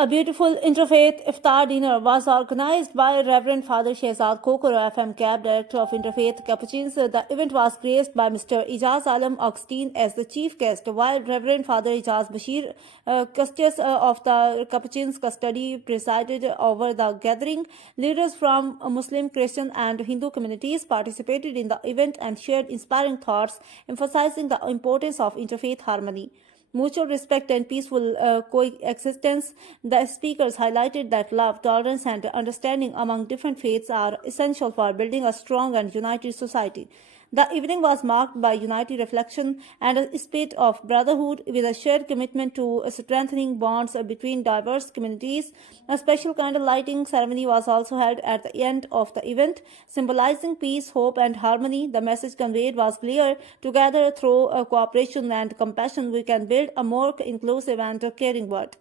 A beautiful Interfaith Iftar dinner was organized by Reverend Father Shahzad Khokhar, FM Cab Director of Interfaith Capuchins. The event was graced by Mr. Ijaz Alam Augustine as the chief guest, while Reverend Father Ijaz Bashir, custodian of the Capuchins custody, presided over the gathering. Leaders from Muslim, Christian, and Hindu communities participated in the event and shared inspiring thoughts, emphasizing the importance of interfaith harmony, mutual respect, and peaceful coexistence. The speakers highlighted that love, tolerance, and understanding among different faiths are essential for building a strong and united society. The evening was marked by unity, reflection, and a spirit of brotherhood, with a shared commitment to strengthening bonds between diverse communities. A special candle lighting ceremony was also held at the end of the event, symbolizing peace, hope, and harmony. The message conveyed was clear: together, through cooperation and compassion, we can build a more inclusive and caring world.